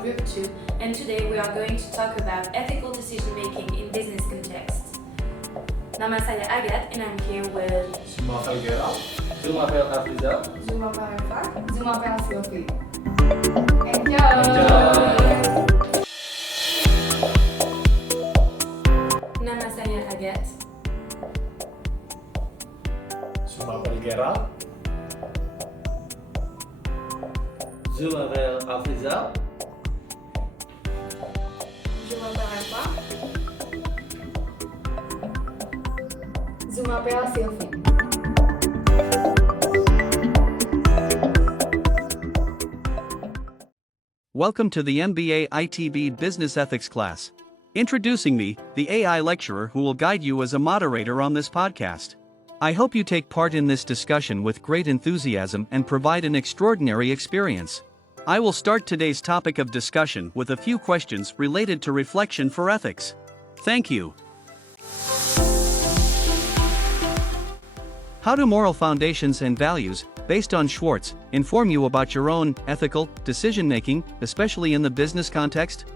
from Group 2, and today we are going to talk about ethical decision-making in business context. Nama saya Agat, and I'm here with Zumavel Gerald, Zumavel Afrizal, Zumavel Eva, Zumavel Sylvie. Enjoy! Nama saya Agat. Zumavel Gerald, Zumavel Afrizal, Zumavel Eva, Zumavel Sylvie. Welcome to the MBA ITB Business Ethics class. Introducing me, the AI lecturer who will guide you as a moderator on this podcast. I hope you take part in this discussion with great enthusiasm and provide an extraordinary experience. I will start today's topic of discussion with a few questions related to reflection for ethics. Thank you. How do moral foundations and values, based on Schwartz, inform you about your own ethical decision-making, especially in the business context?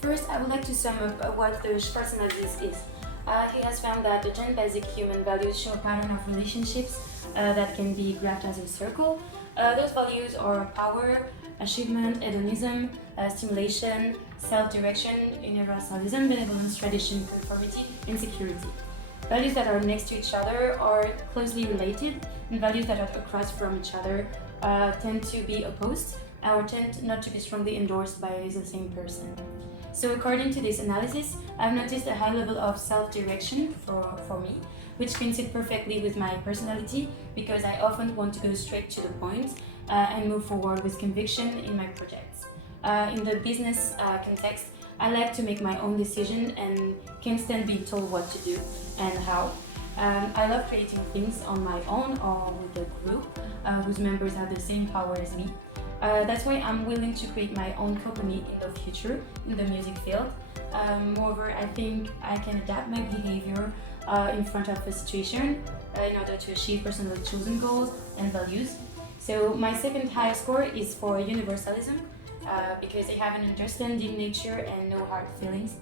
First, I would like to sum up what the Schwartz analysis is. He has found that the 10 basic human values show a pattern of relationships that can be graphed as a circle. Those values are power, achievement, hedonism, stimulation, self-direction, universalism, benevolence, tradition, conformity, and security. Values that are next to each other are closely related, and values that are across from each other tend to be opposed or tend not to be strongly endorsed by the same person. So according to this analysis, I've noticed a high level of self-direction for me, which fits it perfectly with my personality because I often want to go straight to the point and move forward with conviction in my projects. In the business context, I like to make my own decision and can't stand being told what to do and how. I love creating things on my own or with a group whose members have the same power as me. That's why I'm willing to create my own company in the future in the music field. Moreover, I think I can adapt my behavior in front of a situation in order to achieve personally chosen goals and values. So my second highest score is for universalism because I have an understanding nature and no hard feelings.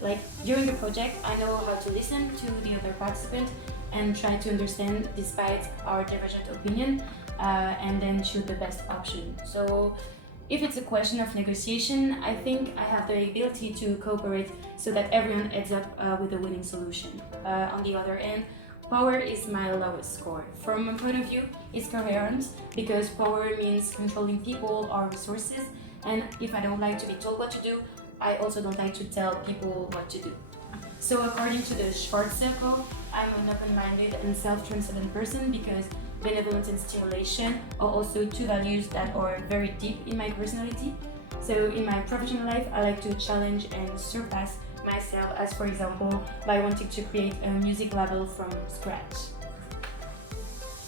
Like during the project, I know how to listen to the other participant and try to understand despite our divergent opinion and then choose the best option. So if it's a question of negotiation, I think I have the ability to cooperate so that everyone ends up with a winning solution. On the other end, power is my lowest score. From my point of view, it's coherent because power means controlling people or resources, and if I don't like to be told what to do, I also don't like to tell people what to do. So according to the Schwartz circle, I'm an open-minded and self-transcendent person because benevolence and stimulation are also two values that are very deep in my personality. So in my professional life, I like to challenge and surpass myself, as for example, by wanting to create a music label from scratch.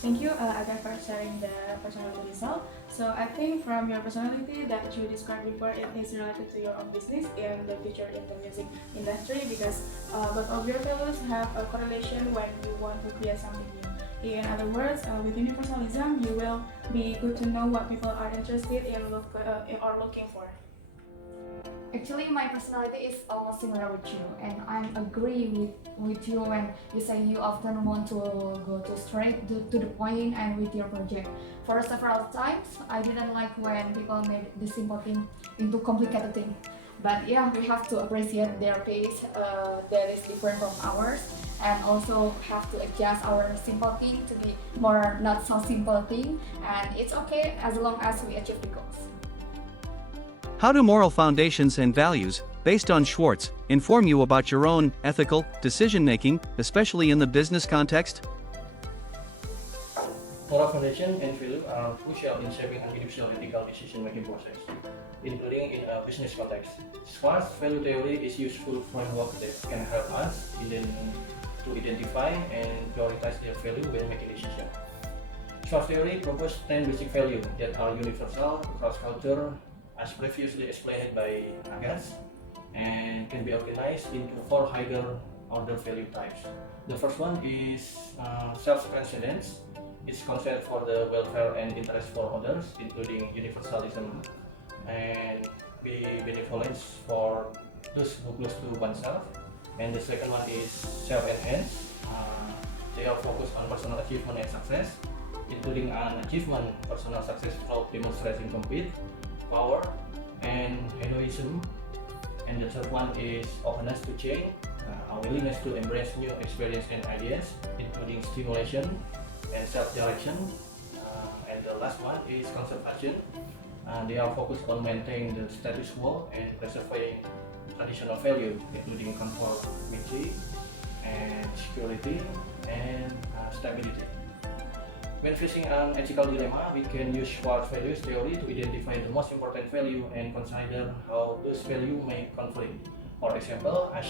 Thank you, Aga, for sharing the personality result. So I think from your personality that you described before, it is related to your own business and the future in the music industry because both of your values have a correlation when you want to create something new. In other words, with universalism, you will be good to know what people are interested in or looking for. Actually, my personality is almost similar with you, and I agree with you when you say you often want to go to straight to the point and with your project. For several times, I didn't like when people made the simple thing into complicated thing. But yeah, we have to appreciate their pace that is different from ours, and also have to adjust our simple thing to be more not so simple thing, and it's okay as long as we achieve the goals. How do moral foundations and values, based on Schwartz, inform you about your own ethical decision-making, especially in the business context? moral foundation and value are crucial in shaping an individual ethical decision-making process, including in a business context. Schwartz value theory is a useful framework that can help us to identify and prioritize their value when making decisions. Schwartz theory proposes 10 basic values that are universal across culture, as previously explained by Agas, and can be organized into 4 higher order value types. The first one is self-transcendence. It's concern for the welfare and interest for others, including universalism and be benevolence for those who close to oneself. And the second one is self-enhance. They are focused on personal achievement and success, including an achievement personal success through demonstrating compete, power, and heroism. And the third one is openness to change, a willingness to embrace new experience and ideas, including stimulation and self-direction. And the last one is conservation. They are focused on maintaining the status quo and preserving traditional value, including conformity and security and stability. When facing an ethical dilemma, we can use Schwartz values theory to identify the most important value and consider how those values may conflict. For example, as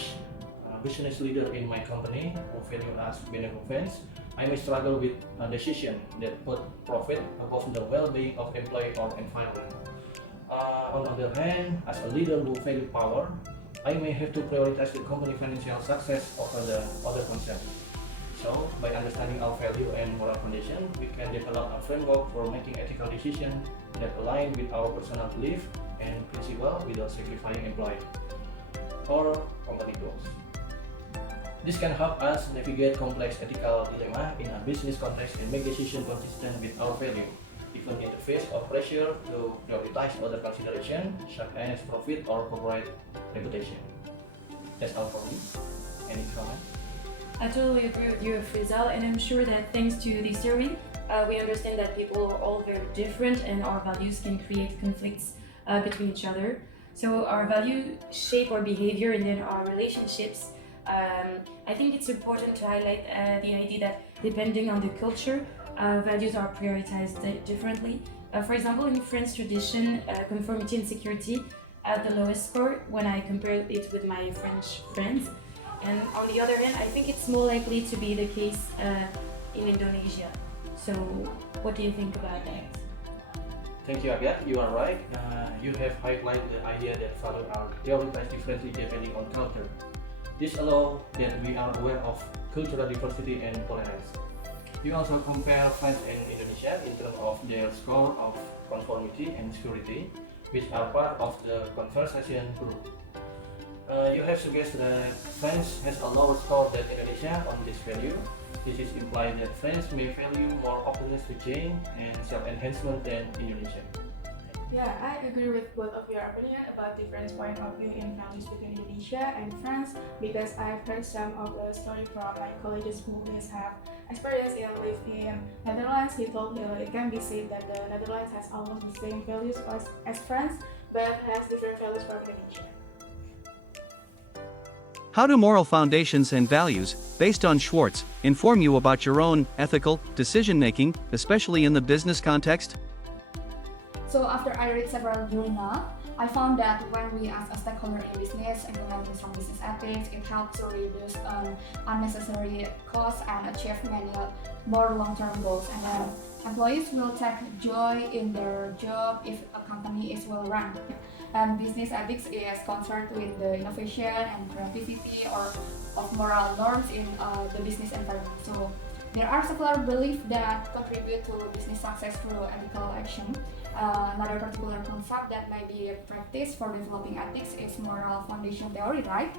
a business leader in my company who value as benevolence, I may struggle with a decision that put profit above the well-being of employee or environment. On the other hand, as a leader who value power, I may have to prioritize the company financial success over the other concerns. So, by understanding our value and moral foundation, we can develop a framework for making ethical decisions that align with our personal belief and principle without sacrificing employee or company goals. This can help us navigate complex ethical dilemma in a business context and make decisions consistent with our value, even in the face of pressure to prioritize other considerations such as profit or corporate reputation. That's all for me. Any comments? I totally agree with you, Frizal, and I'm sure that thanks to this theory, we understand that people are all very different and our values can create conflicts between each other. So our values shape our behavior and then our relationships. I think it's important to highlight the idea that depending on the culture, values are prioritized differently. For example, in French tradition, conformity and security had the lowest score when I compare it with my French friends. And on the other hand, I think it's more likely to be the case in Indonesia. So, what do you think about that? Thank you, Agat. You are right. You have highlighted the idea that values are prioritized differently depending on culture. This allows that we are aware of cultural diversity and tolerance. You also compare France and Indonesia in terms of their score of conformity and security, which are part of the conversation group. You have suggested that France has a lower score than Indonesia on this value. This is implied that France may value more openness to change and self-enhancement than Indonesia. Yeah, I agree with both of your opinion about different point of view in values between Indonesia and France because I've heard some of the story from my colleagues who have experience in living in Netherlands. He told me it can be said that the Netherlands has almost the same values as France, but has different values from Indonesia. How do moral foundations and values, based on Schwartz, inform you about your own ethical decision-making, especially in the business context? So after I read several journals, I found that when we as a stakeholder in business implementing some business ethics, it helps to reduce unnecessary costs and achieve many more long-term goals. And then employees will take joy in their job if a company is well run. And business ethics is concerned with the innovation and creativity or of moral norms in the business environment. So there are several beliefs that contribute to business success through ethical action. Another particular concept that may be practiced for developing ethics is moral foundation theory, right?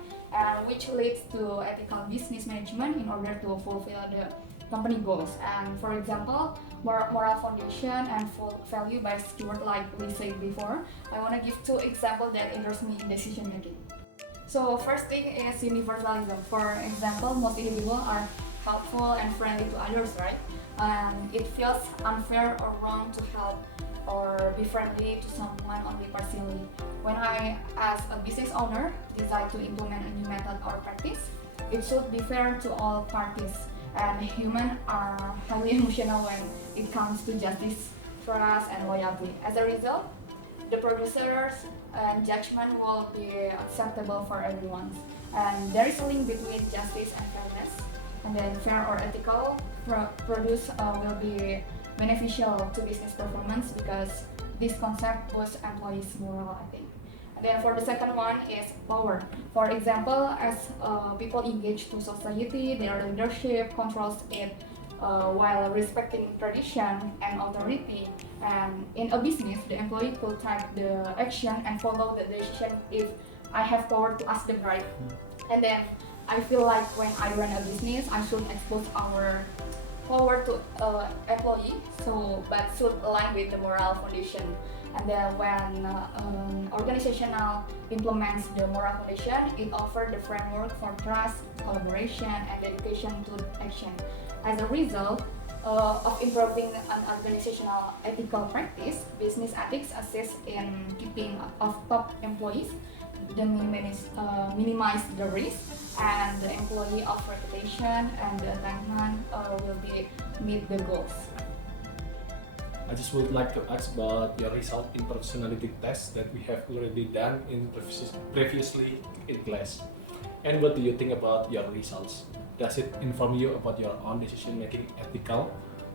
Which leads to ethical business management in order to fulfill the company goals. And for example, moral foundation and value based keyword like we said before, I want to give two examples that interest me in decision making. So first thing is universalism. For example, most individuals are helpful and friendly to others, right? And it feels unfair or wrong to help or be friendly to someone only partially. When I, as a business owner, decide to implement a new method or practice, it should be fair to all parties. And humans are highly emotional when it comes to justice, trust, and loyalty. As a result, the producers and judgment will be acceptable for everyone. And there is a link between justice and fairness. And then fair or ethical produce will be beneficial to business performance because this concept boosts employees' morale, I think. And then for the second one is power. For example, as people engage to society, their leadership controls it while respecting tradition and authority. And in a business, the employee could take the action and follow the decision if I have power to ask them right. And then I feel like when I run a business, I should expose our power to employee, but should align with the moral foundation. And then when organizational implements the moral foundation, it offers the framework for trust, collaboration, and dedication to action. As a result of improving an organizational ethical practice, business ethics assists in keeping of top employees, minimize the risk, and the employee of reputation and the alignment will be meet the goals. I just would like to ask about your result in personality test that we have already done in previously in class. And what do you think about your results? Does it inform you about your own decision making ethical,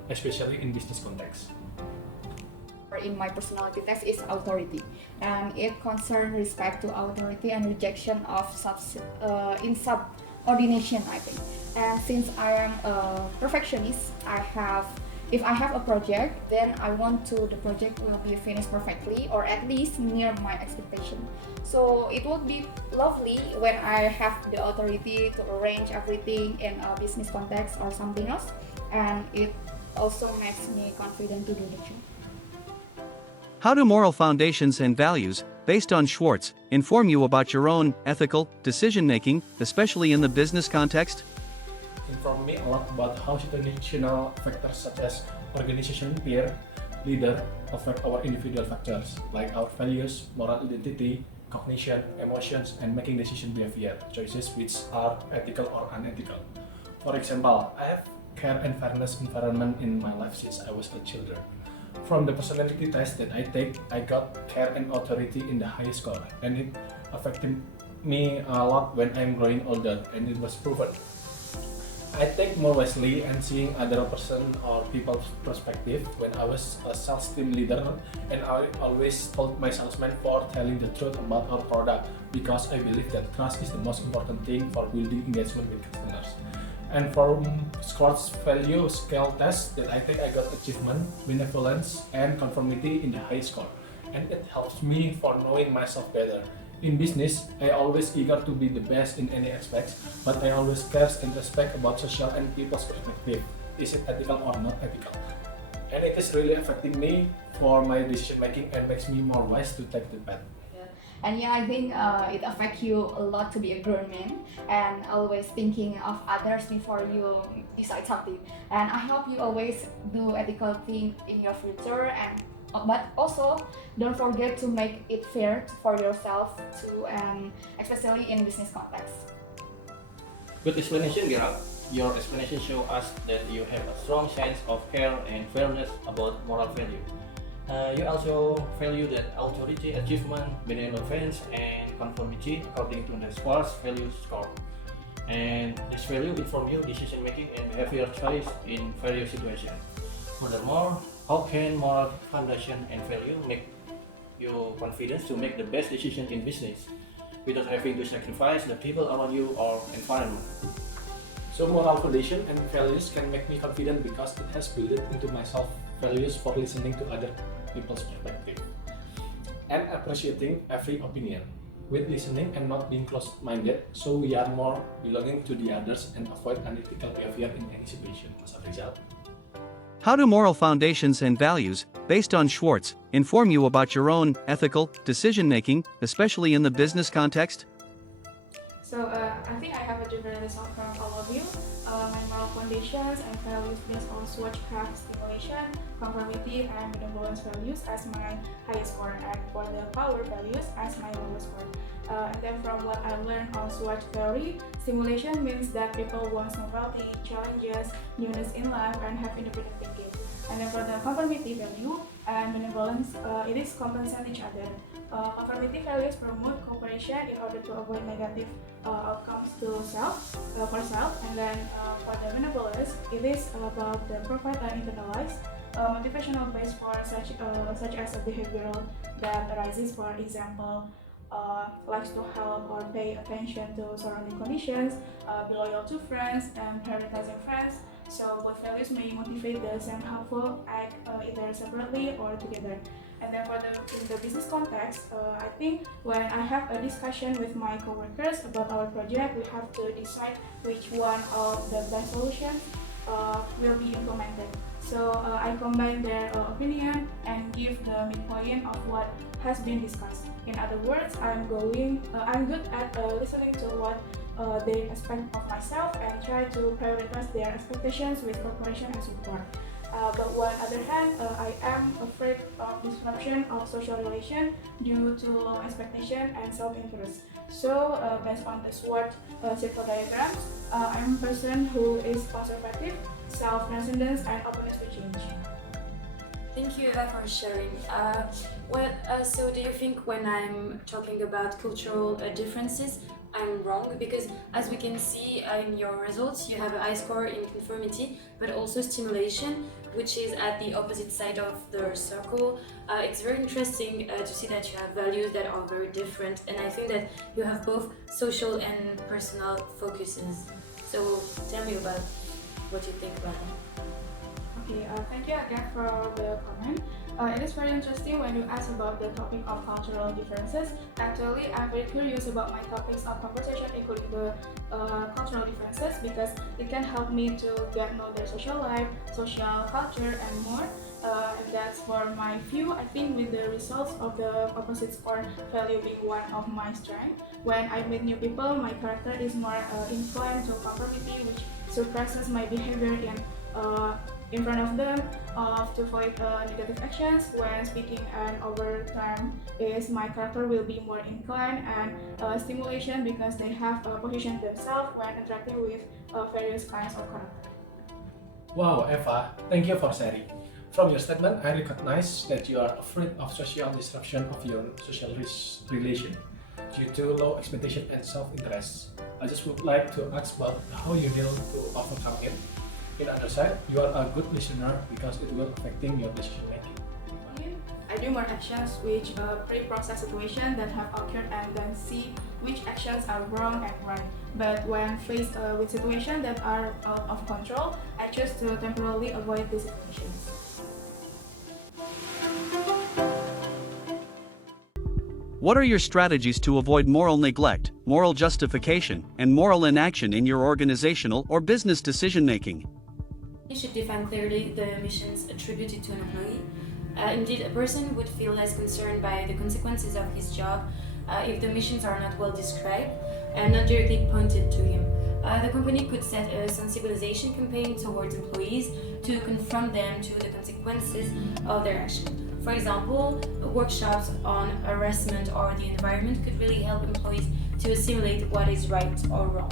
especially in business context? In my personality test is authority, and it concerns respect to authority and rejection of insubordination, I think. And since I am a perfectionist, if I have a project, then I want the project will be finished perfectly or at least near my expectation. So it would be lovely when I have the authority to arrange everything in a business context or something else, and it also makes me confident to do the job. How do moral foundations and values, based on Schwartz, inform you about your own ethical decision making, especially in the business context? Inform me a lot about how situational factors such as organization, peer, leader affect our individual factors like our values, moral identity, cognition, emotions, and making decision behavior choices which are ethical or unethical. For example, I have care and fairness environment in my life since I was a child. From the personality test that I take, I got care and authority in the highest score, and it affected me a lot when I'm growing older, and it was proven. I take more wisely and seeing other person or people's perspective when I was a sales team leader, and I always told my salesman for telling the truth about our product because I believe that trust is the most important thing for building engagement with customers. And from Schwartz value scale test that I think I got achievement, benevolence, and conformity in the high score, and it helps me for knowing myself better. In business, I always eager to be the best in any aspects, but I always care and respect about social and people's perspective. Is it ethical or not ethical? And it is really affecting me for my decision making and makes me more wise to take the path. And yeah, I think it affects you a lot to be a grown man and always thinking of others before you decide something. And I hope you always do ethical thing in your future, and but also don't forget to make it fair for yourself too, and especially in business context. Good explanation, Gerald. Your explanation shows us that you have a strong sense of care and fairness about moral value. You also value that authority, achievement, benevolence, and conformity according to the Schwartz value score. And this value inform you decision making and behavior choice in various situations. Furthermore, how can moral foundation and value make you confidence to make the best decision in business without having to sacrifice the people around you or environment? So moral foundation and values can make me confident because it has built into myself values for listening to other people's perspective and appreciating every opinion with listening and not being closed-minded, so we are more belonging to the others and avoid unethical behavior in any situation. As a result, how do moral foundations and values, based on Schwartz, inform you about your own ethical decision making, especially in the business context? So I think I have a different result from all of you. My moral foundations and values based on Schwartz have stimulation, conformity, and benevolence values as my highest score, and for the power values as my lowest score. And then from what I learned on Schwartz theory, stimulation means that people want novelty, challenges, newness in life, and have independent thinking. And then for the conformity value and benevolence, it is compensate each other. Conformity values promote cooperation in order to avoid negative outcomes to for self. And then for the benevolence, it is about the provide and internalize motivational base for such as a behavioral that arises, for example, likes to help or pay attention to surrounding conditions, be loyal to friends, and prioritizing friends, So both values may motivate the same helpful act either separately or together. And then in the business context, I think when I have a discussion with my coworkers about our project, we have to decide which one of the best solutions will be implemented. So I combine their opinion and give the midpoint of what has been discussed. In other words, I'm good at listening to what they expect of myself and try to prioritize their expectations with cooperation and support. But on the other hand, I am afraid of disruption of social relation due to low expectation and self-interest. So, based on the SWOT circle diagrams, I'm a person who is conservative, self-transcendence, and openness to change. Thank you, Eva, for sharing. So do you think when I'm talking about cultural differences, I'm wrong? Because as we can see in your results, you have a high score in conformity, but also stimulation, which is at the opposite side of the circle. It's very interesting to see that you have values that are very different, and I think that you have both social and personal focuses. So tell me about what you think about that. Okay, thank you again for the comment. It is very interesting when you ask about the topic of cultural differences. Actually, I'm very curious about my topics of conversation, including the cultural differences, because it can help me to get know their social life, social culture, and more. And that's for my view. I think with the results of the opposite score value being one of my strengths. When I meet new people, my character is more inclined to conformity, which suppresses my behavior in front of them to avoid negative actions. When speaking and over time is my character will be more inclined and stimulation because they have positioned themselves when interacting with various kinds of character. Wow, Eva, thank you for sharing. From your statement, I recognize that you are afraid of social disruption of your social relation due to low expectation and self-interest. I just would like to ask about how you deal to overcome it. In other side, you are a good listener because it will affecting your decision making. I do more actions which pre-process situations that have occurred and then see which actions are wrong and right. But when faced with situations that are out of control, I choose to temporarily avoid these situations. What are your strategies to avoid moral neglect, moral justification, and moral inaction in your organizational or business decision making? You should define clearly the missions attributed to an employee. Indeed, a person would feel less concerned by the consequences of his job if the missions are not well described and not directly pointed to him. The company could set a sensibilization campaign towards employees to confront them to the consequences of their action. For example, workshops on harassment or the environment could really help employees to assimilate what is right or wrong.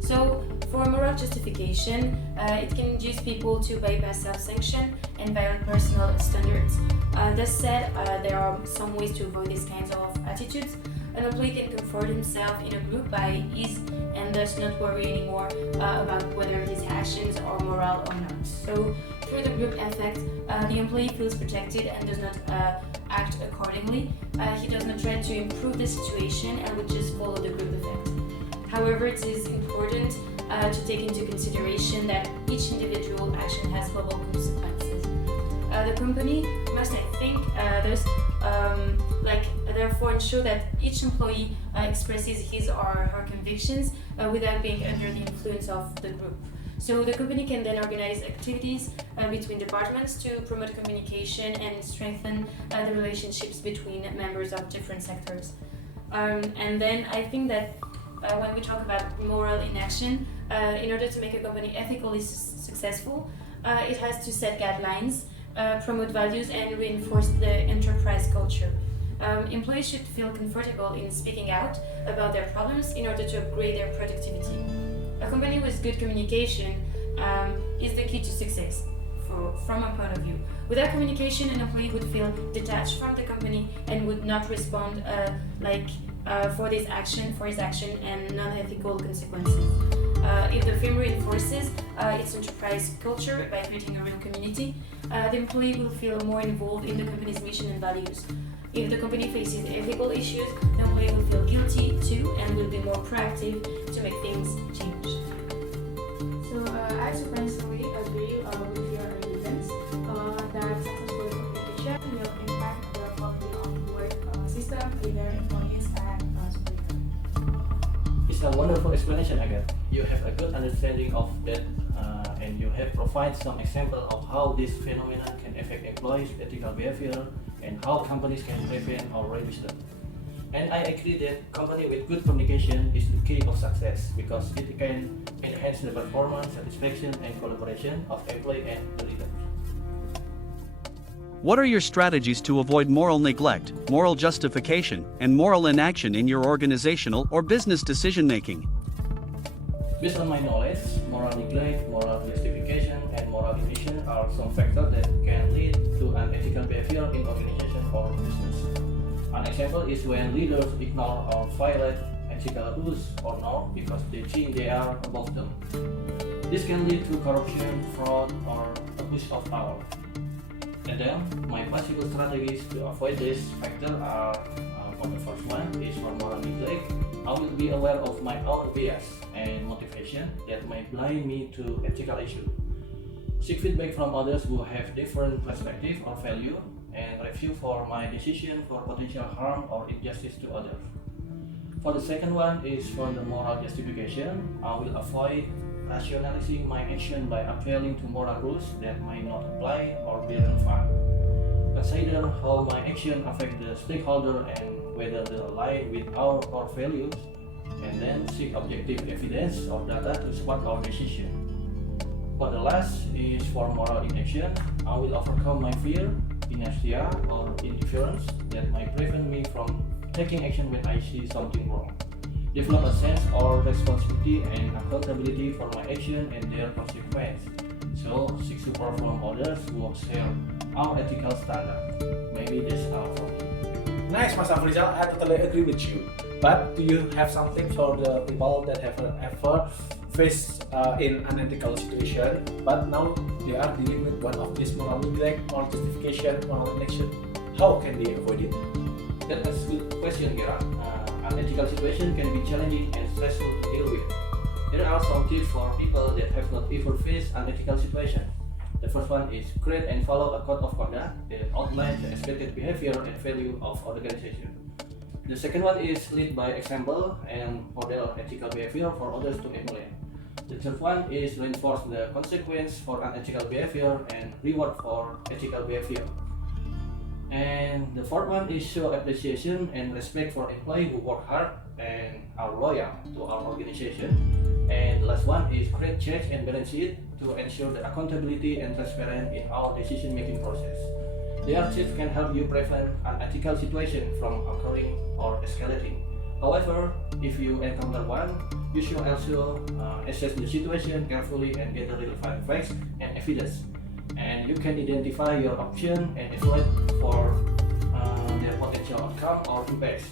So, for moral justification, it can induce people to bypass self-sanction and violate personal standards. That said, there are some ways to avoid these kinds of attitudes. An employee can comfort himself in a group by ease and thus not worry anymore about whether his actions are moral or not. So, through the group effect, the employee feels protected and does not act accordingly. He does not try to improve the situation and would just follow the group effect. However, it is important to take into consideration that each individual action has global consequences. The company must, I think, therefore ensure that each employee expresses his or her convictions without being under the influence of the group. So the company can then organize activities between departments to promote communication and strengthen the relationships between members of different sectors. And then I think that when we talk about moral inaction, in order to make a company ethically successful, it has to set guidelines, promote values, and reinforce the enterprise culture. Employees should feel comfortable in speaking out about their problems in order to upgrade their productivity. A company with good communication is the key to success from a point of view. Without communication, an employee would feel detached from the company and would not respond for his action and non-ethical consequences. If the firm reinforces its enterprise culture by creating a real community, the employee will feel more involved in the company's mission and values. If the company faces ethical issues, the employee will feel guilty too and will be more proactive to make things change. So I surprisingly for explanation again. You have a good understanding of that, and you have provided some example of how this phenomenon can affect employees' ethical behavior and how companies can prevent or reduce them. And I agree that company with good communication is the key of success because it can enhance the performance, satisfaction, and collaboration of employee and the leader. What are your strategies to avoid moral neglect, moral justification, and moral inaction in your organizational or business decision making? Based on my knowledge, moral neglect, moral justification, and moral inaction are some factors that can lead to unethical behavior in organization or business. An example is when leaders ignore or violate ethical rules or norms because they think they are above them. This can lead to corruption, fraud, or abuse of power. And then, my possible strategies to avoid this factor are, for the first one is for moral neglect. I will be aware of my own bias and motivation that may blind me to ethical issues. Seek feedback from others who have different perspective or value, and review for my decision for potential harm or injustice to others. For the second one is for the moral justification. I will avoid rationalizing my action by appealing to moral rules that may not apply or be relevant. Consider how my action affect the stakeholder and whether they align with our core values, and then seek objective evidence or data to support our decision. For the last is for moral inaction. I will overcome my fear, inertia, or indifference that might prevent me from taking action when I see something wrong. Develop a sense of responsibility and accountability for my action and their consequence. So, seek support from others who share our ethical standard. Maybe that's all for me. Nice, Mas Afrizal. I totally agree with you. But do you have something for the people that have ever faced in unethical situation, but now they are dealing with one of these moral neglect, moral justification, moral inaction? How can they avoid it? That's a good question, Gira. Unethical situation can be challenging and stressful to deal with. There are some tips for people that have not ever faced unethical situation. The first one is create and follow a code of conduct that outlines the expected behavior and value of organization. The second one is lead by example and model ethical behavior for others to emulate. The third one is reinforce the consequence for unethical behavior and reward for ethical behavior. And the fourth one is show appreciation and respect for employees who work hard and are loyal to our organization. And the last one is create checks and balance sheet to ensure the accountability and transparency in our decision-making process. Their tips can help you prevent unethical situation from occurring or escalating. However, if you encounter one, you should also assess the situation carefully and gather relevant facts and evidence. And you can identify your option and evaluate for their potential outcome or impacts.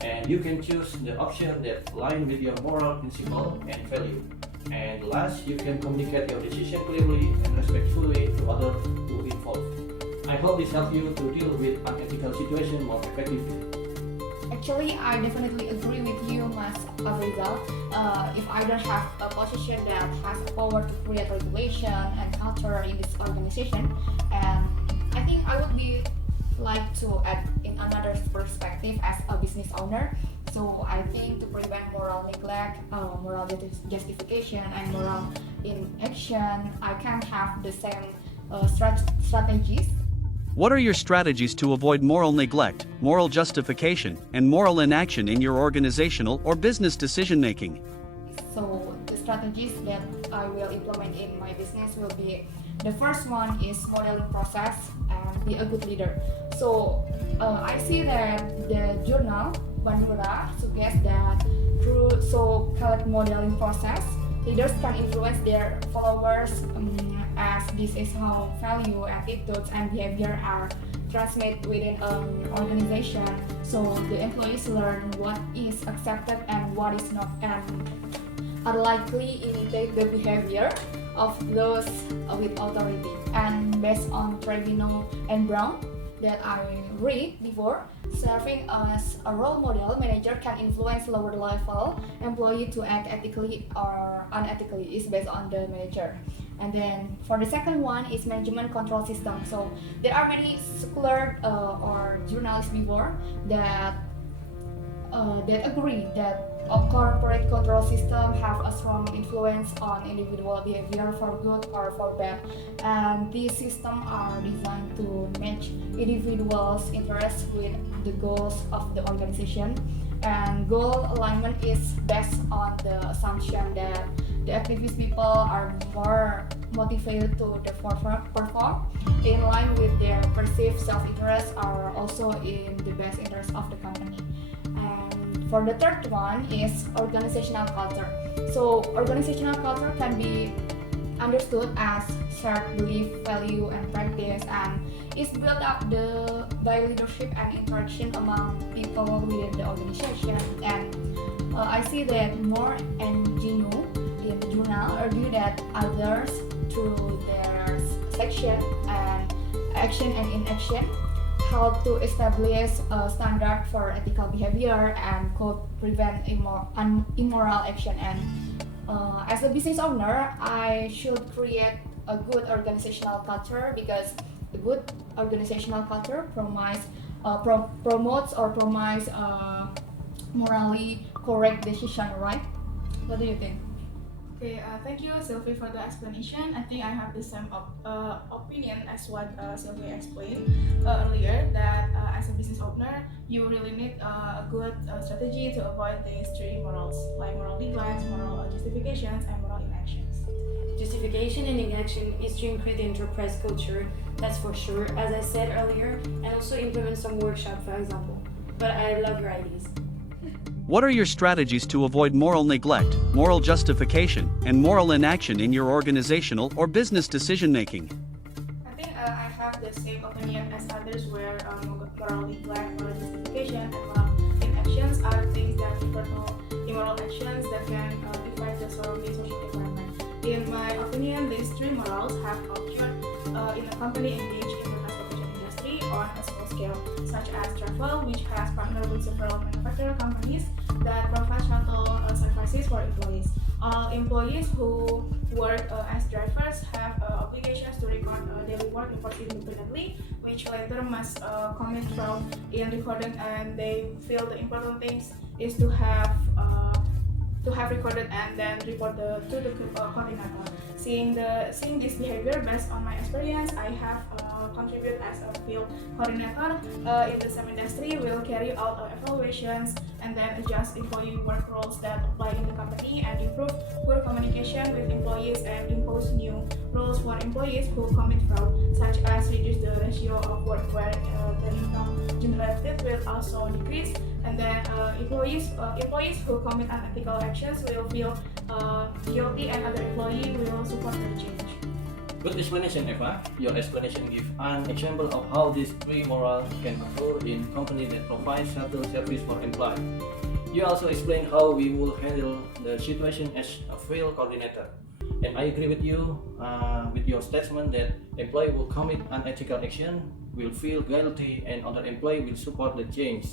And you can choose the option that align with your moral principle and value. And last, you can communicate your decision clearly and respectfully to others who involved. I hope this helps you to deal with unethical situation more effectively. Actually, I definitely agree with you, Mas Afrizal. If I don't have a position that has power to create regulation and culture in this organization, and I think I would be like to add in another perspective as a business owner. So I think to prevent moral neglect, moral justification, and moral inaction, I can have the same strategies. What are your strategies to avoid moral neglect, moral justification, and moral inaction in your organizational or business decision making? So the strategies that I will implement in my business will be, the first one is modeling process and be a good leader. So I see that the journal Bandura suggests that through so-called modeling process, leaders can influence their followers as this is how value, attitudes, and behavior are transmitted within an organization. So the employees learn what is accepted and what is not, and are likely imitate the behavior of those with authority. And based on Trevino and Brown that I read before, serving as a role model, manager can influence lower level employee to act ethically or unethically. Is based on the manager. And then for the second one is management control system. So there are many scholar or journalists before that agree that corporate control system have a strong influence on individual behavior for good or for bad, and these systems are designed to match individuals' interests with the goals of the organization. And goal alignment is based on the assumption that the activist people are more motivated to perform in line with their perceived self-interest, are also in the best interest of the company. And for the third one is organizational culture. So organizational culture can be understood as shared belief, value, and practice, and is built up by leadership and interaction among people within the organization. And I see that Moore and Gino in the journal argue that others, through their section and action and inaction, help to establish a standard for ethical behavior and could prevent immoral action. And as a business owner, I should create a good organizational culture, because the good organizational culture promotes morally correct decision, right? What do you think? Okay, thank you, Sylvie, for the explanation. I think I have the same opinion as what Sylvie explained earlier, that as a business owner, you really need a good strategy to avoid these three morals, like moral neglect, moral justifications, and moral inactions. Justification and inaction is to increase the enterprise culture, that's for sure, as I said earlier, and also implement some workshop, for example. But I love your ideas. What are your strategies to avoid moral neglect, moral justification, and moral inaction in your organizational or business decision-making? I think I have the same opinion as others, where moral neglect, moral justification, and moral inactions are things that refer to immoral actions that can define the surrounding social environment. In my opinion, these three morals have occurred in a company engaged in the transportation industry on a small scale, such as travel, which has partnered with several manufacturer companies that provide shuttle services for employees. All employees who work as drivers have obligations to record daily work reports independently, which later must comment from in recording, and they feel the important things is to have recorded and then report to the coordinator. Seeing this behavior based on my experience, I have contributed as a field coordinator in the same industry. Will carry out evaluations and then adjust employee work roles that apply in the company, and improve good communication with employees, and impose new rules for employees who commit fraud, such as reduce the ratio of work where the income generated will also decrease, and then employees who commit unethical actions will feel guilty, and other employees will support the change. Good explanation, Eva. Your explanation gives an example of how these three morals can occur in company that provide shuttle service for employees. You also explain how we will handle the situation as a field coordinator. And I agree with you with your statement that employee will commit unethical action, will feel guilty, and other employee will support the change.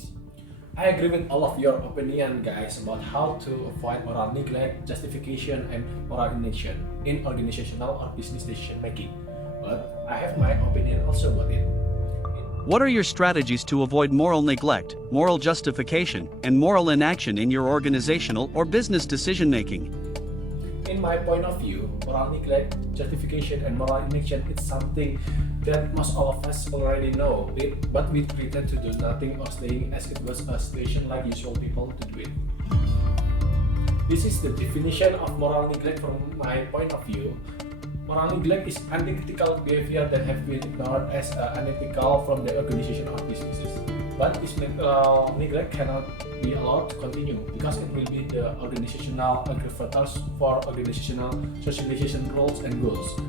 I agree with all of your opinion, guys, about how to avoid moral neglect, justification, and moral inaction in organizational or business decision making. But I have my opinion also about it. What are your strategies to avoid moral neglect, moral justification, and moral inaction in your organizational or business decision making? In my point of view, moral neglect, justification, and moral inaction is something that most all of us already know, but we pretend to do nothing or staying as it was a situation like usual people to do it. This is the definition of moral neglect from my point of view. Moral neglect is unethical behavior that have been ignored as unethical from the organization or businesses. But this neglect cannot be allowed to continue, because it will be the organizational aggravators for organizational socialization roles and goals,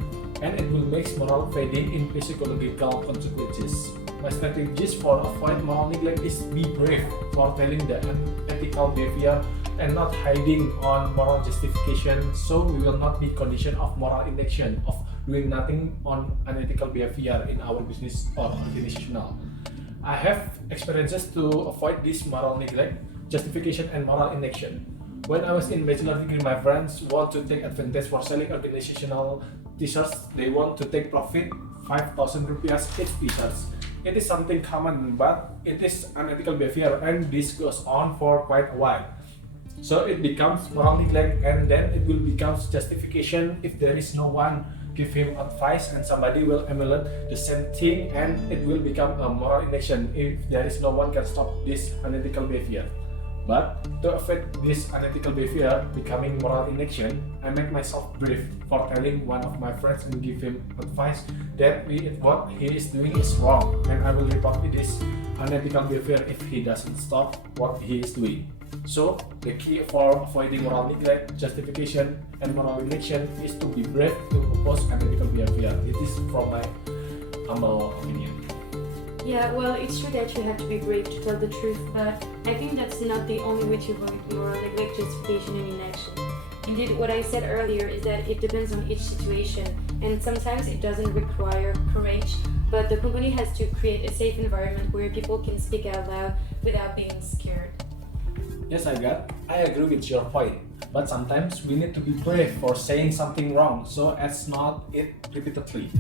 and it will make moral fading in psychological consequences. My strategies for avoid moral neglect is be brave for telling the ethical behavior and not hiding on moral justification, so we will not be conditioned of moral inaction, of doing nothing on unethical behavior in our business or organizational. I have experiences to avoid this moral neglect, justification, and moral inaction. When I was in bachelor degree, my friends want to take advantage for selling organizational t-shirts. They want to take profit 5,000 rupiah each t-shirts. It is something common, but it is unethical behavior, and this goes on for quite a while. So it becomes moral neglect, and then it will become justification if there is no one give him advice, and somebody will emulate the same thing, and it will become a moral inaction if there is no one can stop this unethical behavior. But to avoid this unethical behavior becoming moral inaction, I make myself brave for telling one of my friends and give him advice that what he is doing is wrong, and I will report this unethical behavior if he doesn't stop what he is doing. So the key for avoiding moral neglect, justification, and moral inaction is to be brave to oppose unethical behavior. It is from my humble opinion. Yeah, well, it's true that you have to be brave to tell the truth, but I think that's not the only way to avoid moral neglect, justification, and inaction. Indeed, what I said earlier is that it depends on each situation, and sometimes it doesn't require courage, but the company has to create a safe environment where people can speak out loud without being scared. Yes, I agree with your point, but sometimes we need to be brave for saying something wrong so as not it repeatedly.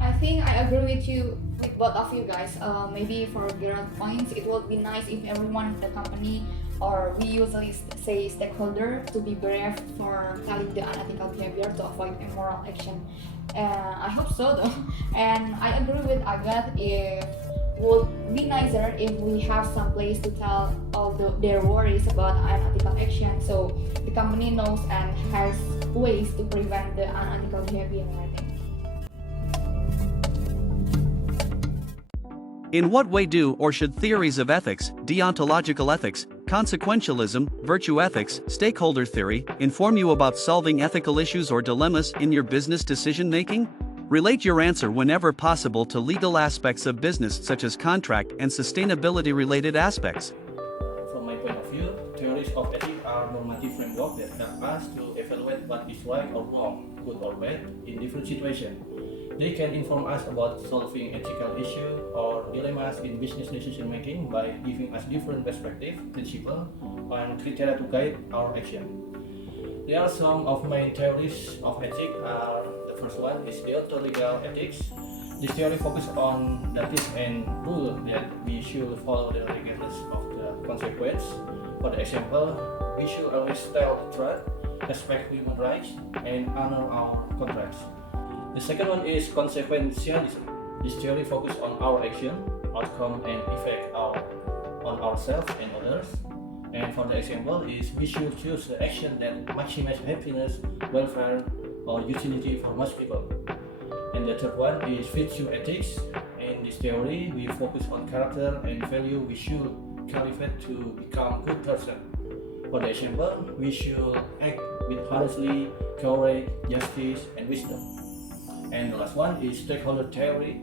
I think I agree with both of you guys. Maybe for Gerald points, it would be nice if everyone in the company, or we usually say stakeholder, to be brave for telling the unethical behavior to avoid immoral action. I hope so though. And I agree with Agat, it would be nicer if we have some place to tell all their worries about unethical action, so the company knows and has ways to prevent the unethical behavior, I think. In what way do or should theories of ethics, deontological ethics, consequentialism, virtue ethics, stakeholder theory, inform you about solving ethical issues or dilemmas in your business decision making? Relate your answer whenever possible to legal aspects of business such as contract and sustainability related aspects. From my point of view, theories of ethics are normative framework that help us to evaluate what is right or wrong, good or bad, in different situations. They can inform us about solving ethical issues or dilemmas in business decision making by giving us different perspectives, principles, and criteria to guide our action. There are some of my theories of ethics. The first one is deontological ethics. This theory focuses on duties and rules that we should follow the regardless of the consequence. For the example, we should always tell the truth, respect human rights, and honor our contracts. The second one is consequentialism. This theory focuses on our action, outcome, and effect on ourselves and others. And for the example is we should choose the action that maximizes happiness, welfare, or utility for most people. And the third one is virtue ethics. In this theory, we focus on character and value we should cultivate to become good person. For the example, we should act with honesty, courage, justice, and wisdom. And the last one is stakeholder theory.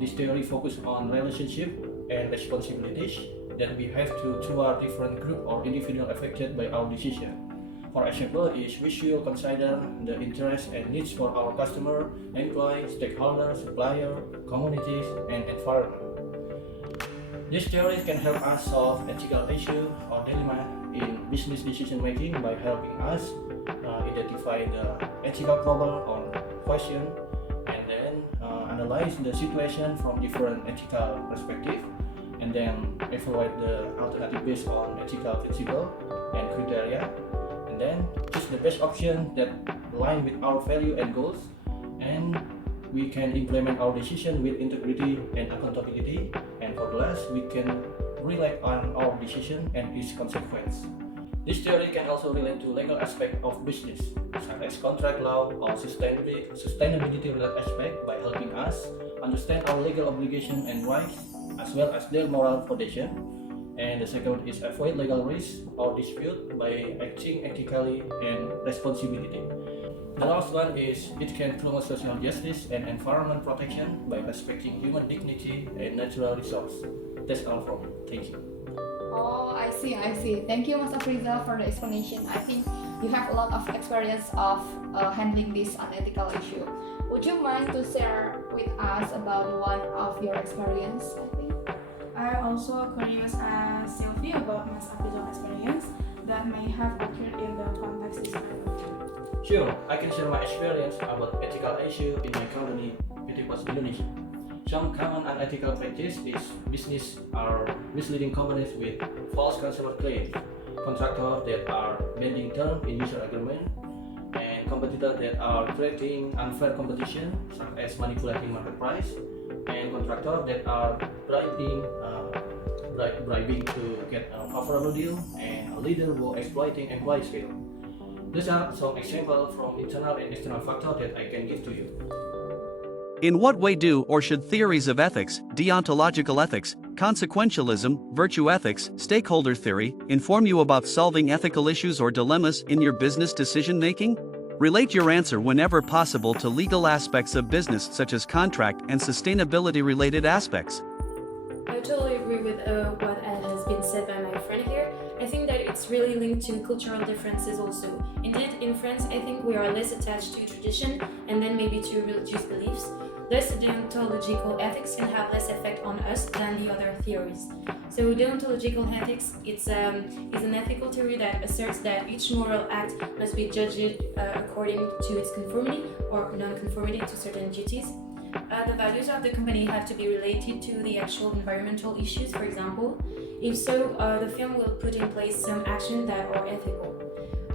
This theory focuses on relationship and responsibilities that we have toward different group or individual affected by our decision. For example, is we should consider the interests and needs for our customer, employee, stakeholders, supplier, communities, and environment. This theory can help us solve ethical issues or dilemma in business decision making by helping us identify the ethical problem or question, and then analyze the situation from different ethical perspectives, and then evaluate the alternative based on ethical principle and criteria, and then choose the best option that align with our value and goals, and we can implement our decision with integrity and accountability, and for the last, we can rely on our decision and its consequence. This theory can also relate to legal aspect of business, such as contract law or sustainability related aspect by helping us understand our legal obligation and rights, as well as their moral foundation. And the second is avoid legal risk or dispute by acting ethically and responsibility. The last one is it can promote social justice and environment protection by respecting human dignity and natural resources. That's all from me. Thank you. Oh, I see. Thank you, Mr. Friza, for the explanation. I think you have a lot of experience of handling this unethical issue. Would you mind to share with us about one of your experience? I think. I also curious as Sylvie about Mas Afrizal's experience that may have occurred in the context described. Sure, I can share my experience about ethical issue in my company, PT Pos Indonesia. Some common unethical practice is business are misleading companies with false consumer claims. contractors that are bending terms in user agreement, and competitors that are creating unfair competition, such as manipulating market price, and contractors that are bribing to get a favorable deal, and a leader who exploiting employee skill. These are some examples from internal and external factors that I can give to you. In what way do or should theories of ethics, deontological ethics, consequentialism, virtue ethics, stakeholder theory, inform you about solving ethical issues or dilemmas in your business decision making? Relate your answer whenever possible to legal aspects of business such as contract and sustainability related aspects. I totally agree with what has been said by my friend here. I think that it's really linked to cultural differences also. Indeed, in France, I think we are less attached to tradition and then maybe to religious beliefs. Thus, deontological ethics can have less effect on us than the other theories. So, deontological ethics is an ethical theory that asserts that each moral act must be judged according to its conformity or non-conformity to certain duties. The values of the company have to be related to the actual environmental issues, for example. If so, the firm will put in place some actions that are ethical.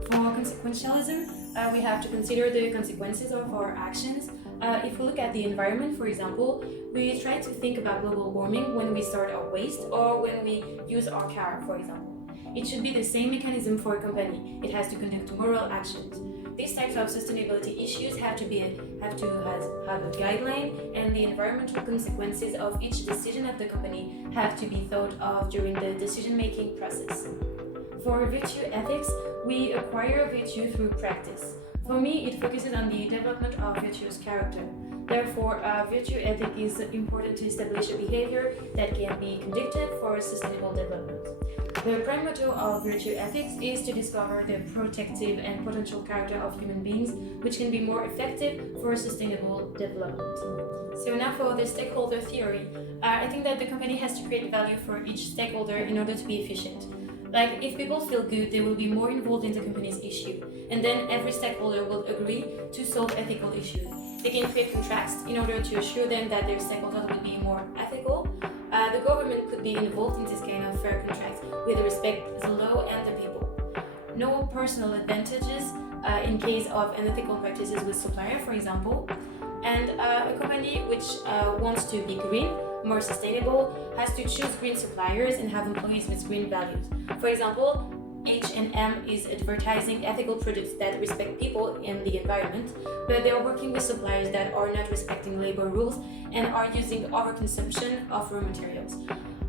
For consequentialism, we have to consider the consequences of our actions. If we look at the environment, for example, we try to think about global warming when we sort our waste or when we use our car, for example. It should be the same mechanism for a company. It has to conduct moral actions. These types of sustainability issues have to have a guideline, and the environmental consequences of each decision of the company have to be thought of during the decision-making process. For virtue ethics, we acquire virtue through practice. For me, it focuses on the development of virtuous character. Therefore, virtue ethic is important to establish a behavior that can be conducted for sustainable development. The prime motto of virtue ethics is to discover the protective and potential character of human beings, which can be more effective for sustainable development. So now for the stakeholder theory, I think that the company has to create value for each stakeholder in order to be efficient. Like, if people feel good, they will be more involved in the company's issue, and then every stakeholder will agree to solve ethical issues. They can create contracts in order to assure them that their stakeholders will be more ethical. The government could be involved in this kind of fair contracts with respect to the law and the people. No personal advantages in case of unethical practices with supplier, for example. And a company which wants to be green, more sustainable, has to choose green suppliers and have employees with green values. For example, H&M is advertising ethical products that respect people and the environment, but they are working with suppliers that are not respecting labor rules and are using overconsumption of raw materials.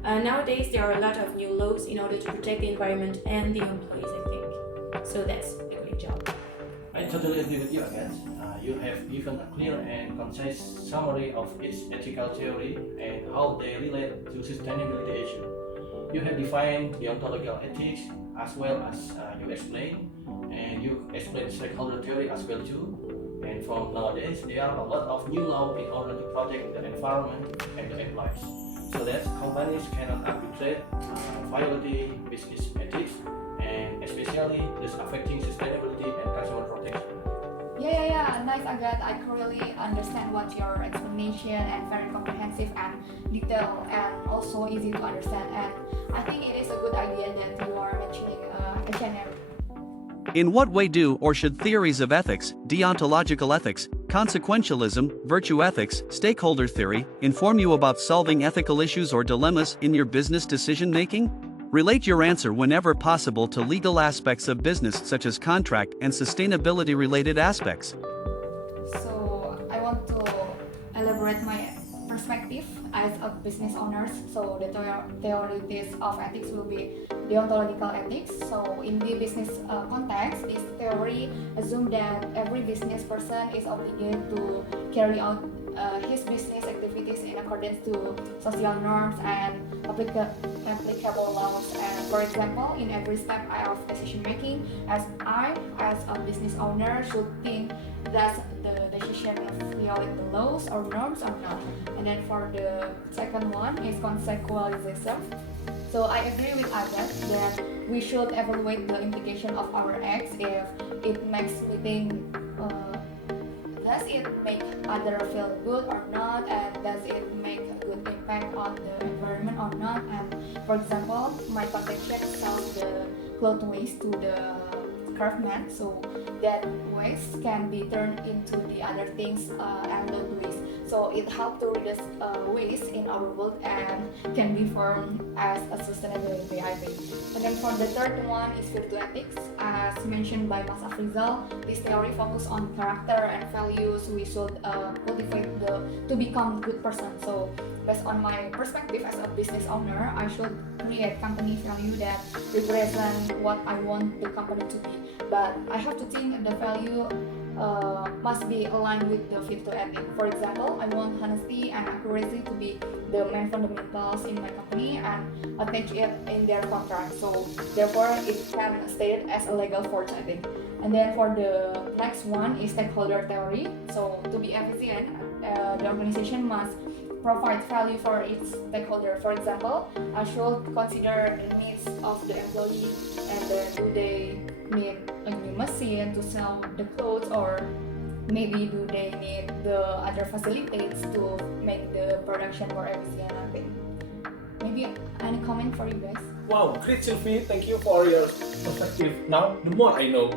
Nowadays, there are a lot of new laws in order to protect the environment and the employees, I think. So that's a great job. I totally agree with you, Agnes. You have given a clear and concise summary of its ethical theory and how they relate to sustainability issue. You have defined deontological ethics as well as you explained, and you explained stakeholder theory as well too. And from nowadays, there are a lot of new laws in order to protect the environment and the employees, so that companies cannot arbitrate violating business ethics, and especially this affecting sustainability and customer protection. Yeah, nice, Agat. I clearly understand what your explanation and very comprehensive and detailed and also easy to understand. And I think it is a good idea that you are mentioning H&M. In what way do or should theories of ethics, deontological ethics, consequentialism, virtue ethics, stakeholder theory, inform you about solving ethical issues or dilemmas in your business decision making? Relate your answer whenever possible to legal aspects of business such as contract and sustainability related aspects. So I want to elaborate my perspective as a business owners. So the theories of ethics will be deontological ethics. So in the business context, this theory assumes that every business person is obligated to carry out his business activities in accordance to social norms and applicable laws. And for example, in every step of decision making, as a business owner should think does the decision violate the laws or norms or not. And then for the second one is consequentialism. So I agree with Agat that we should evaluate the implication of our acts if it makes meeting does it make others feel good or not, and does it make a good impact on the environment or not. And for example, my protection solves the cloth waste to the craftsman, so that waste can be turned into the other things and not waste. So it helps to reduce waste in our world and can be formed as a sustainability, I think. And then for the third one is virtue ethics. As mentioned by Mas Afrizal, this theory focuses on character and values we should cultivate to become good person. So based on my perspective as a business owner, I should create company value that represent what I want the company to be. But I have to think the value must be aligned with the virtue ethic. For example, I want honesty and accuracy to be the main fundamentals in my company and attach it in their contract. So therefore, it can state as a legal force, I think. And then for the next one is stakeholder theory. So to be efficient, the organization must provide value for its stakeholder. For example, I should consider the needs of the employee and then do they need a new machine to sell the clothes, or maybe do they need the other facilities to make the production more efficient, I think. Maybe any comment for you guys? Wow, great Sylvie, thank you for your perspective. Now, the more I know.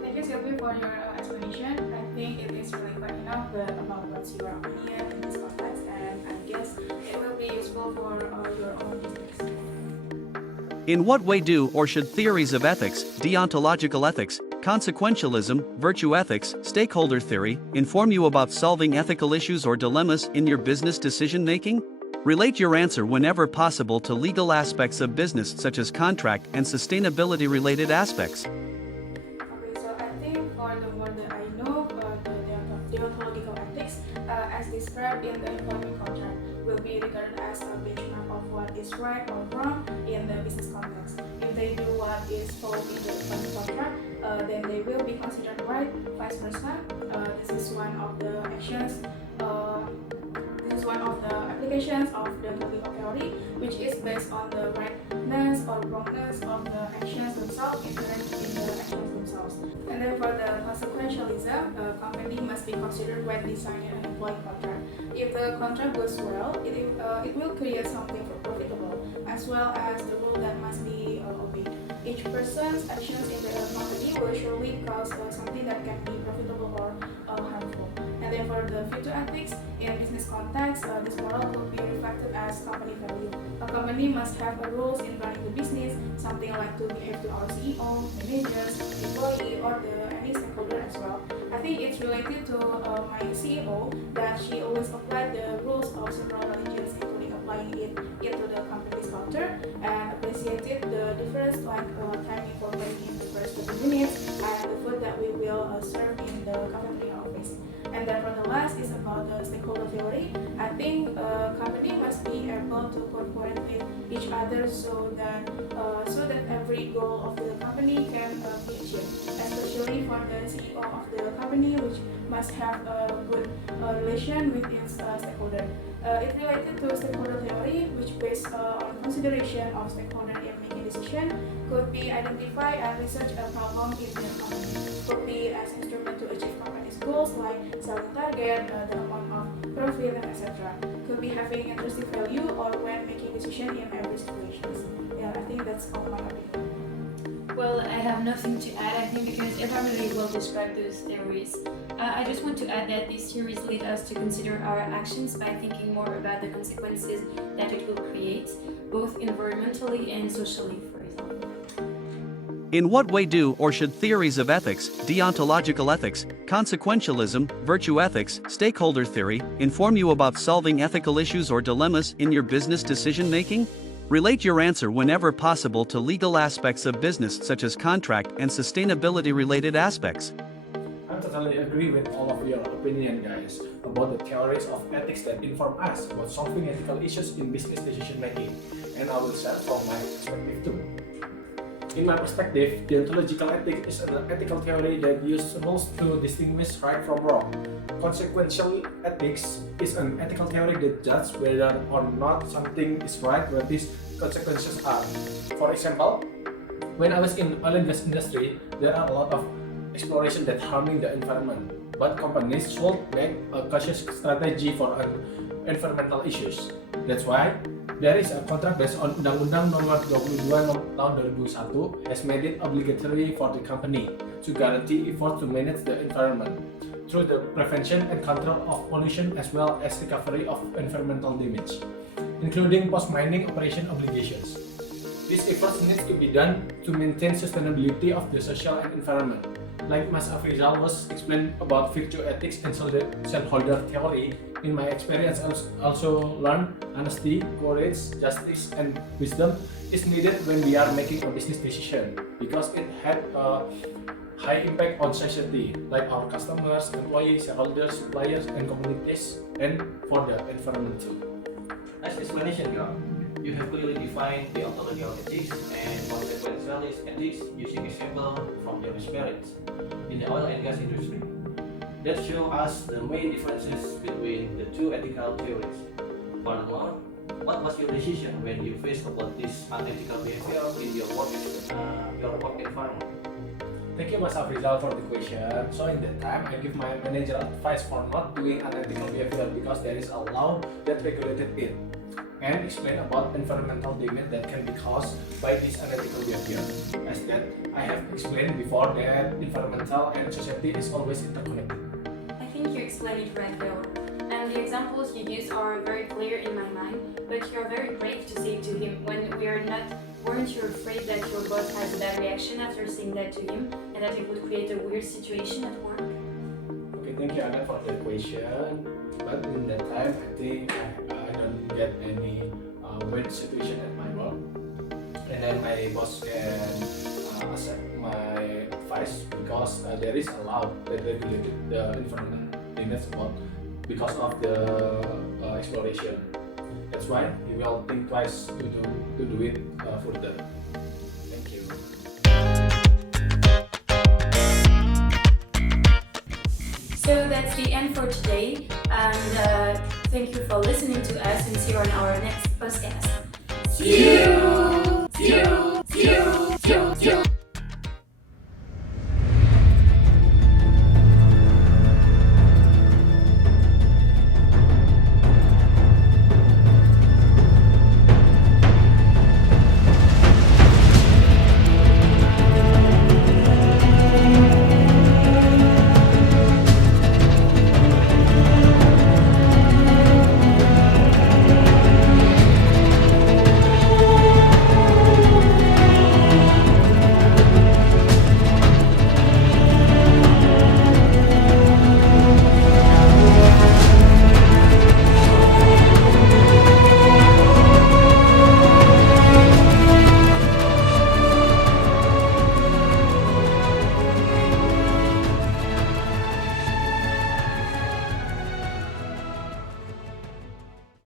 Thank you, Sylvie, for your explanation. I think it is really quite enough about what's your opinion in this context, and I guess it will be useful for your own business. In what way do or should theories of ethics, deontological ethics, consequentialism, virtue ethics, stakeholder theory, inform you about solving ethical issues or dilemmas in your business decision making? Relate your answer whenever possible to legal aspects of business such as contract and sustainability related aspects. Okay, so I think for the word that I know, the deontological ethics, as described in the employment contract, will be regarded as a benchmark of what is right or wrong in the business context. If they do what is followed in the employment contract, then they will be considered right. Vice versa, this is one of the actions. This is one of the applications of the deontological theory, which is based on the rightness or wrongness of the actions themselves, inherent in the actions themselves. And then for the consequentialism, a company must be considered when designing an employee contract. If the contract goes well, it will create something profitable, as well as the rule that must be obeyed. Each person's actions in the company will surely cause something that can be profitable or harmful. And then for the virtue ethics, in business context, this moral will be reflected as company value. A company must have rules in running the business, something like to behave to our CEO, managers, employee, or any stakeholder as well. I think it's related to my CEO that she always applied the rules of several religions, including applying it into the company's culture, and appreciated the difference like timing for playing in the first 30 minutes and the food that we will serve in the cafeteria office. And then for the last is about the stakeholder theory. I think a company must be able to cooperate with each other so that every goal of the company can be achieved, especially for the CEO of the company, which must have a good relation with its stakeholder. It related to stakeholder theory, which based on consideration of stakeholder in making decision, could be identify and research a problem in the company, could be as instrument to achieve company's goals like selling target, the amount of profit, and etc. Could be having intrinsic value or when making decision in every situation. Yeah, I think that's all my opinion. Well, I have nothing to add, I think, because everyone really well described those theories. I just want to add that these theories lead us to consider our actions by thinking more about the consequences that it will create, both environmentally and socially, for example. In what way do or should theories of ethics, deontological ethics, consequentialism, virtue ethics, stakeholder theory, inform you about solving ethical issues or dilemmas in your business decision making? Relate your answer whenever possible to legal aspects of business such as contract and sustainability related aspects. I totally agree with all of your opinion, guys, about the theories of ethics that inform us about solving ethical issues in business decision making, and I will share from my perspective too. In my perspective, deontological ethics is an ethical theory that uses rules to distinguish right from wrong. Consequential ethics is an ethical theory that judges whether or not something is right, what these consequences are. For example, when I was in oil and gas industry, there are a lot of exploration that harming the environment, but companies should make a cautious strategy for environmental issues. That's why There is a contract based on Undang-Undang Nomor 22 Tahun 2001 has made it obligatory for the company to guarantee efforts to manage the environment through the prevention and control of pollution as well as recovery of environmental damage, including post-mining operation obligations. These efforts need to be done to maintain sustainability of the social and environment. Like Mas Afrizal was explained about virtue ethics and shareholder theory, in my experience I also learned honesty, courage, justice, and wisdom is needed when we are making a business decision because it had a high impact on society, like our customers, employees, shareholders, suppliers, and communities, and for the environment too. As explanation go, you have clearly defined the ontology of ethics and consequential ethics using example from your experience in the oil and gas industry. That show us the main differences between the two ethical theories. Furthermore, what was your decision when you faced about this unethical behavior in your work environment? Thank you, Mas Afrizal, for the question. So in that time, I give my manager advice for not doing unethical behavior because there is a law that regulated it, and explain about environmental damage that can be caused by this unethical behavior. As that I have explained before that environmental and society is always interconnected. I think you explained it right though, and the examples you use are very clear in my mind, but you're very brave to say to him when weren't you afraid that your boss has a bad reaction after saying that to him and that it would create a weird situation at work? Okay, thank you, Anna, for the question. But in that time, I think I don't get any weird situation at my work, and then my boss can accept my advice because there is a law that regulated the environment damage about because of the exploration. That's why you will think twice to do it further. Thank you. So that's the end for today, and thank you for listening to us, and see you on our next podcast. See you!